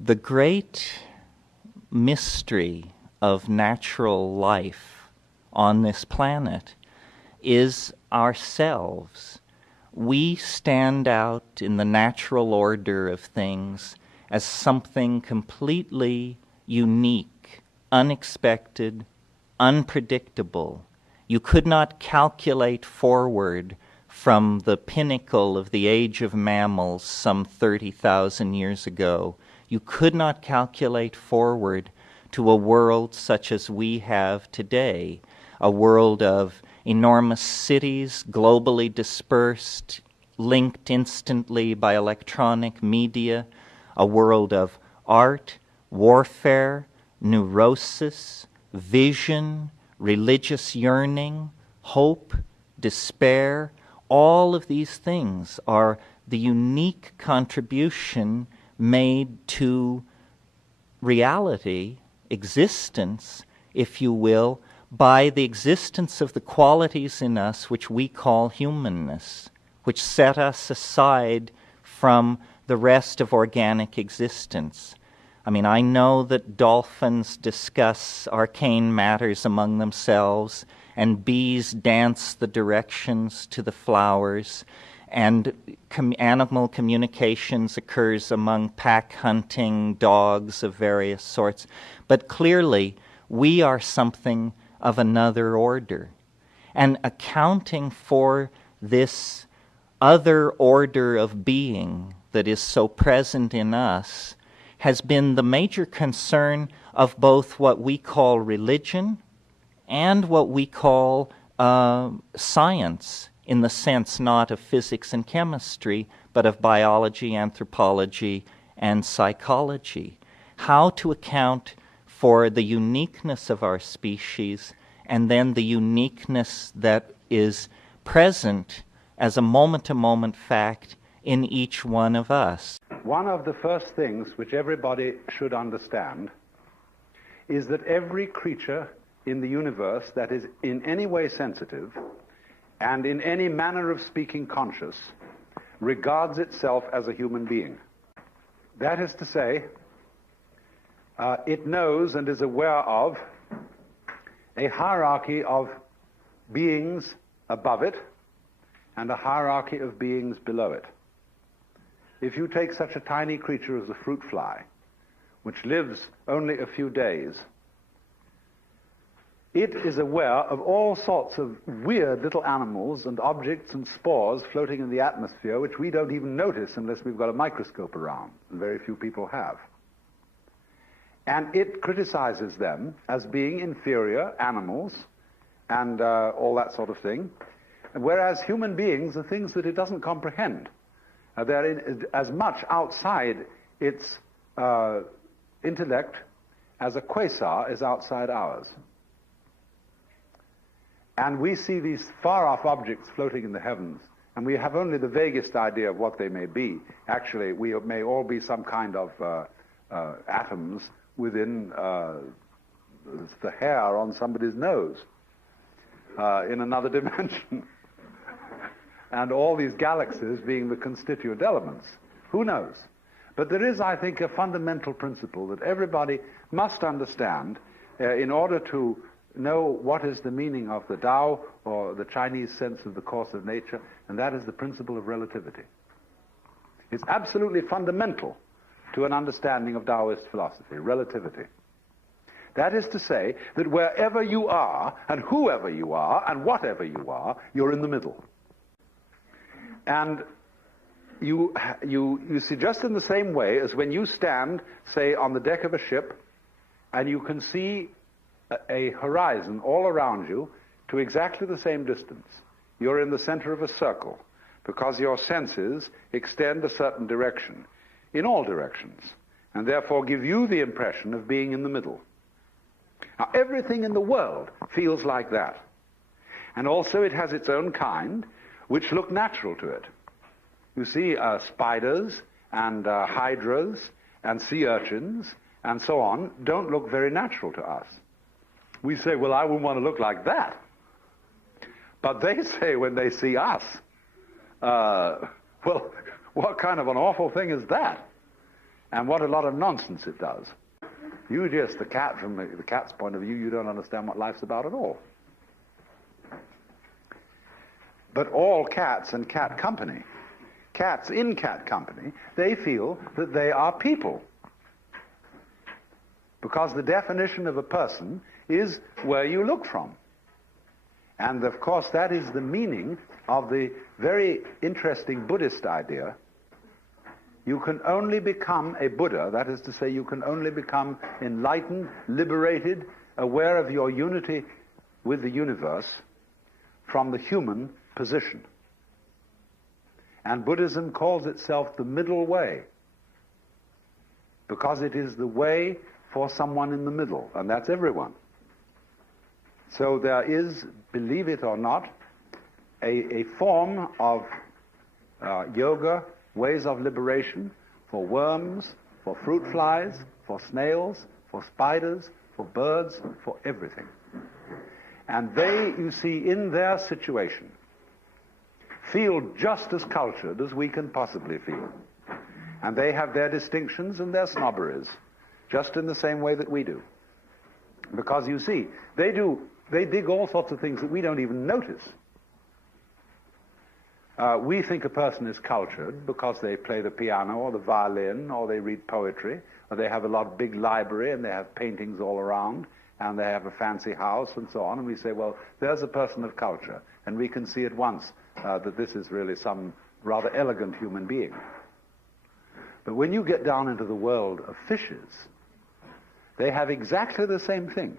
The great mystery of natural life on this planet is ourselves. We stand out in the natural order of things as something completely unique, unexpected, unpredictable. You could not calculate forward from the pinnacle of the age of mammals some 30,000 years ago. You could not calculate forward to a world such as we have today, a world of enormous cities, globally dispersed, linked instantly by electronic media, a world of art, warfare, neurosis, vision, religious yearning, hope, despair. All of these things are the unique contribution made to reality, existence, if you will, by the existence of the qualities in us which we call humanness, which set us aside from the rest of organic existence. I mean, I know that dolphins discuss arcane matters among themselves, and bees dance the directions to the flowers, and animal communications occurs among pack hunting dogs of various sorts. But clearly, we are something of another order. And accounting for this other order of being that is so present in us has been the major concern of both what we call religion and what we call science, in the sense not of physics and chemistry, but of biology, anthropology, and psychology. How to account for the uniqueness of our species, and then the uniqueness that is present as a moment-to-moment fact in each one of us. One of the first things which everybody should understand is that every creature in the universe that is in any way sensitive and in any manner of speaking conscious regards itself as a human being. That is to say, it knows and is aware of a hierarchy of beings above it and a hierarchy of beings below it. If you take such a tiny creature as a fruit fly, which lives only a few days, it is aware of all sorts of weird little animals and objects and spores floating in the atmosphere which we don't even notice unless we've got a microscope around, and very few people have. And it criticizes them as being inferior animals and all that sort of thing, whereas human beings are things that it doesn't comprehend. They're as much outside its intellect as a quasar is outside ours. And we see these far-off objects floating in the heavens, and we have only the vaguest idea of what they may be. Actually, we may all be some kind of atoms within the hair on somebody's nose in another dimension. And all these galaxies being the constituent elements. Who knows? But there is, I think, a fundamental principle that everybody must understand in order to know what is the meaning of the Tao, or the Chinese sense of the course of nature, and that is the principle of relativity. It's absolutely fundamental to an understanding of Taoist philosophy, relativity. That is to say that wherever you are, and whoever you are, and whatever you are, you're in the middle. And you see, just in the same way as when you stand, say, on the deck of a ship, and you can see a horizon all around you to exactly the same distance. You're in the center of a circle because your senses extend a certain direction, in all directions, and therefore give you the impression of being in the middle. Now, everything in the world feels like that. And also it has its own kind, which look natural to it. You see, spiders and hydras and sea urchins and so on don't look very natural to us. We say, well, I wouldn't want to look like that. But they say when they see us, well, what kind of an awful thing is that? and what a lot of nonsense it does. You just, the cat, from the cat's point of view, you don't understand what life's about at all. But all cats and cat company, cats in cat company, they feel that they are people. Because the definition of a person is where you look from. And of course that is the meaning of the very interesting Buddhist idea. You can only become a Buddha, that is to say, you can only become enlightened, liberated, aware of your unity with the universe from the human position. And Buddhism calls itself the middle way, because it is the way for someone in the middle, and that's everyone. So there is, believe it or not, a form of yoga, ways of liberation for worms, for fruit flies, for snails, for spiders, for birds, for everything. And they, you see, in their situation, feel just as cultured as we can possibly feel. And they have their distinctions and their snobberies, just in the same way that we do. Because, you see, they dig all sorts of things that we don't even notice. We think a person is cultured because they play the piano or the violin or they read poetry or they have a big library and they have paintings all around and they have a fancy house and so on, and we say, well, there's a person of culture, and we can see at once that this is really some rather elegant human being. But when you get down into the world of fishes, they have exactly the same thing.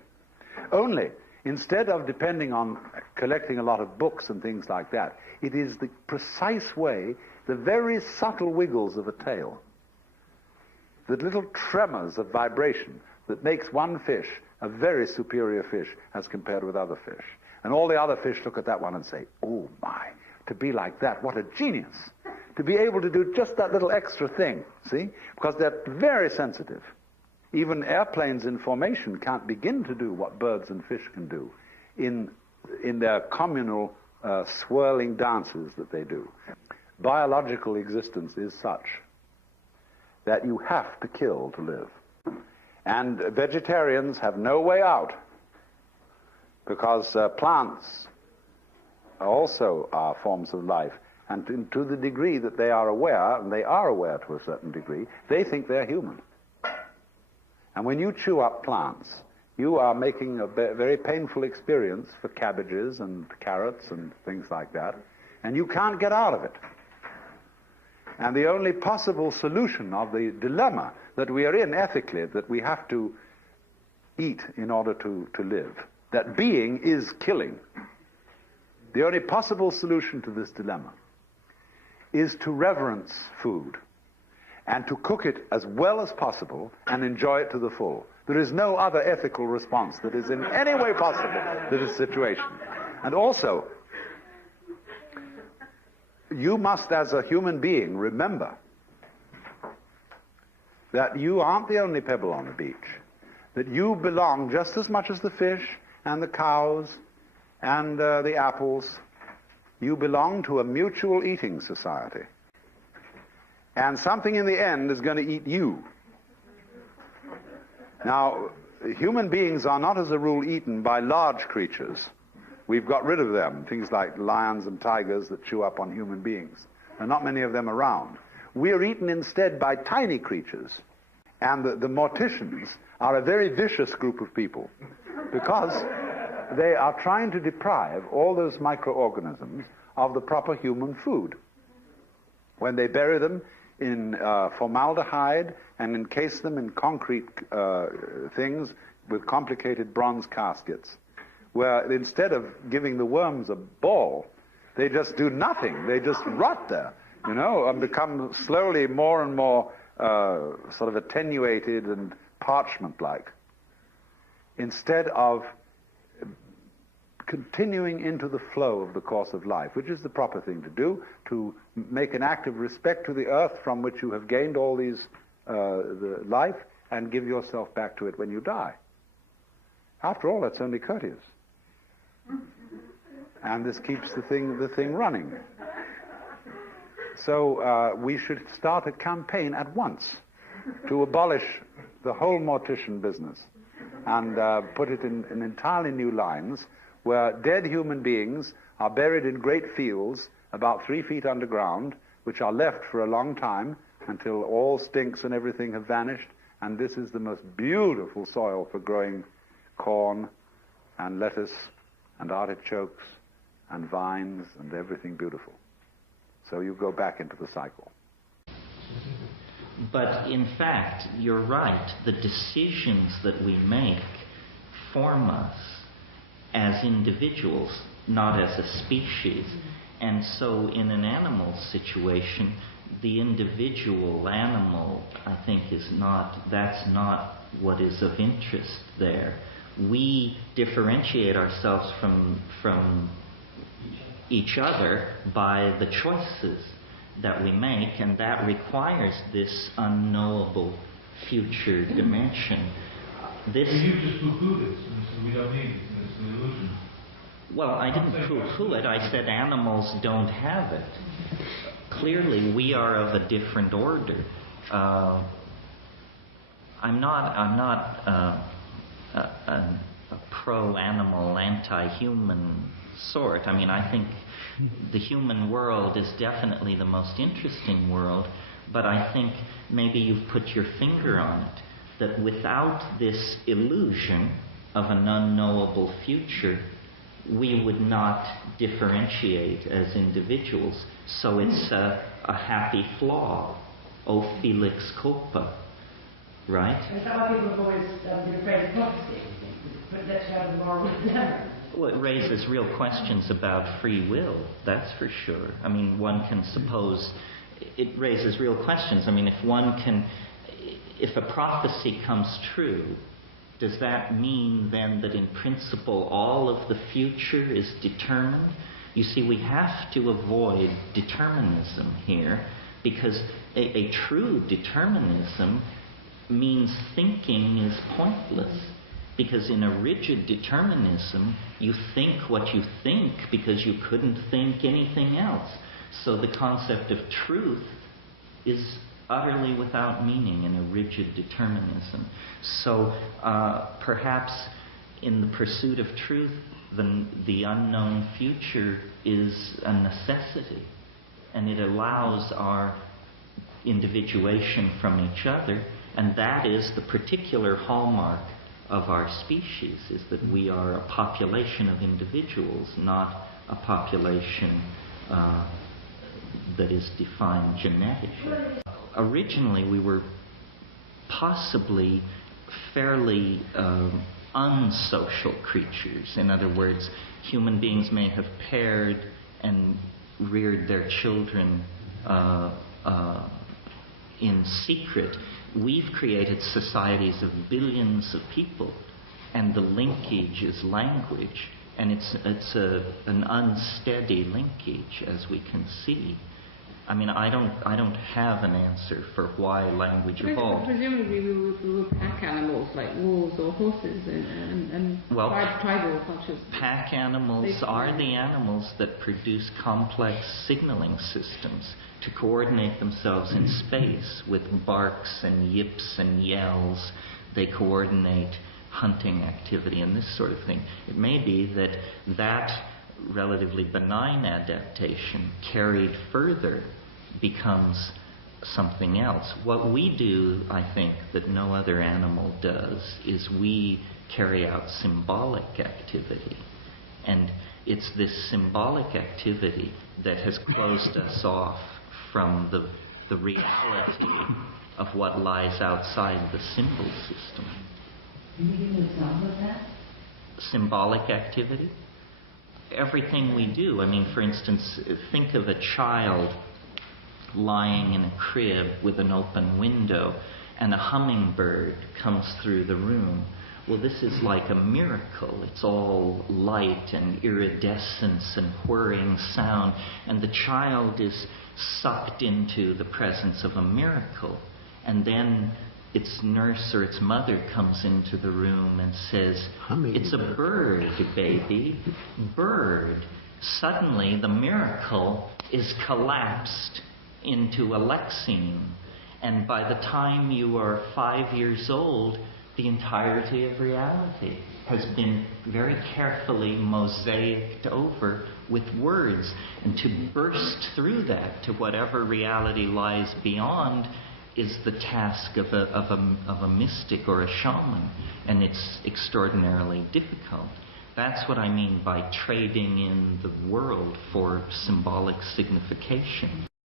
Only, instead of depending on collecting a lot of books and things like that, it is the precise way, the very subtle wiggles of a tail, the little tremors of vibration that makes one fish a very superior fish as compared with other fish. And all the other fish look at that one and say, oh my, to be like that, what a genius. To be able to do just that little extra thing, see? Because they're very sensitive. Even airplanes in formation can't begin to do what birds and fish can do in their communal swirling dances that they do. Biological existence is such that you have to kill to live. And vegetarians have no way out, because plants also are forms of life. And to the degree that they are aware, and they are aware to a certain degree, they think they're human. And when you chew up plants, you are making a very painful experience for cabbages and carrots and things like that, and you can't get out of it. And the only possible solution of the dilemma that we are in ethically, that we have to eat in order to live, that being is killing, the only possible solution to this dilemma is to reverence food and to cook it as well as possible and enjoy it to the full. There is no other ethical response that is in any way possible to this situation. And also, you must, as a human being, remember that you aren't the only pebble on the beach, that you belong just as much as the fish and the cows and the apples. You belong to a mutual eating society. And something in the end is going to eat you. Now, human beings are not as a rule eaten by large creatures. We've got rid of them, things like lions and tigers that chew up on human beings. There are not many of them around. We're eaten instead by tiny creatures. And the morticians are a very vicious group of people, because they are trying to deprive all those microorganisms of the proper human food. When they bury them in formaldehyde and encase them in concrete things with complicated bronze caskets, where instead of giving the worms a ball, they just do nothing. They just rot there, and become slowly more and more sort of attenuated and parchment-like, instead of continuing into the flow of the course of life, which is the proper thing to do, to make an act of respect to the earth from which you have gained all these the life, and give yourself back to it when you die. After all, that's only courteous. And this keeps the thing running. So we should start a campaign at once to abolish the whole mortician business and put it in entirely new lines where dead human beings are buried in great fields about 3 feet underground, which are left for a long time until all stinks and everything have vanished, and this is the most beautiful soil for growing corn and lettuce and artichokes and vines and everything beautiful. So you go back into the cycle. But in fact, you're right. The decisions that we make form us as individuals, not as a species. And so in an animal situation, the individual animal, I think, that's not what is of interest there. We differentiate ourselves from each other by the choices that we make, and that requires this unknowable future dimension. You just poo-pooed it, so we don't need it, it's an illusion. Well, I didn't poo-poo it. I said animals don't have it. Clearly, we are of a different order. I'm not a pro-animal, anti-human sort. I mean, I think the human world is definitely the most interesting world, but I think maybe you've put your finger on it, that without this illusion of an unknowable future, we would not differentiate as individuals. So it's a happy flaw, o felix culpa, right? Is that why people have always been afraid of prophecy? But that you have a moral dilemma. Well, it raises real questions about free will, that's for sure. I mean, one can suppose it raises real questions. I mean, if a prophecy comes true, does that mean then that in principle all of the future is determined? You see, we have to avoid determinism here, because a true determinism means thinking is pointless. Because in a rigid determinism, you think what you think because you couldn't think anything else. So the concept of truth is utterly without meaning in a rigid determinism. So perhaps in the pursuit of truth, the unknown future is a necessity, and it allows our individuation from each other, and that is the particular hallmark of our species, is that we are a population of individuals, not a population that is defined genetically. Originally, we were possibly fairly unsocial creatures. In other words, human beings may have paired and reared their children in secret. We've created societies of billions of people, and the linkage is language, and it's an unsteady linkage, as we can see. I mean, I don't have an answer for why language evolved. Presumably we were pack animals like wolves or horses and tribal cultures. Pack animals are the animals that produce complex signaling systems to coordinate themselves in space with barks and yips and yells. They coordinate hunting activity and this sort of thing. It may be that relatively benign adaptation carried further becomes something else. What we do, I think, that no other animal does, is we carry out symbolic activity. And it's this symbolic activity that has closed us off from the reality of what lies outside the symbol system. Can you give an example of that? Symbolic activity? Everything we do. I mean, for instance, think of a child lying in a crib with an open window and a hummingbird comes through the room. Well, this is like a miracle. It's all light and iridescence and whirring sound, and the child is sucked into the presence of a miracle. And then its nurse or its mother comes into the room and says, "It's a bird, baby, bird." Suddenly the miracle is collapsed into a lexeme, And by the time you are 5 years old, the entirety of reality has been very carefully mosaiced over with words. And to burst through that to whatever reality lies beyond is the task of a mystic or a shaman. And it's extraordinarily difficult. That's what I mean by trading in the world for symbolic signification.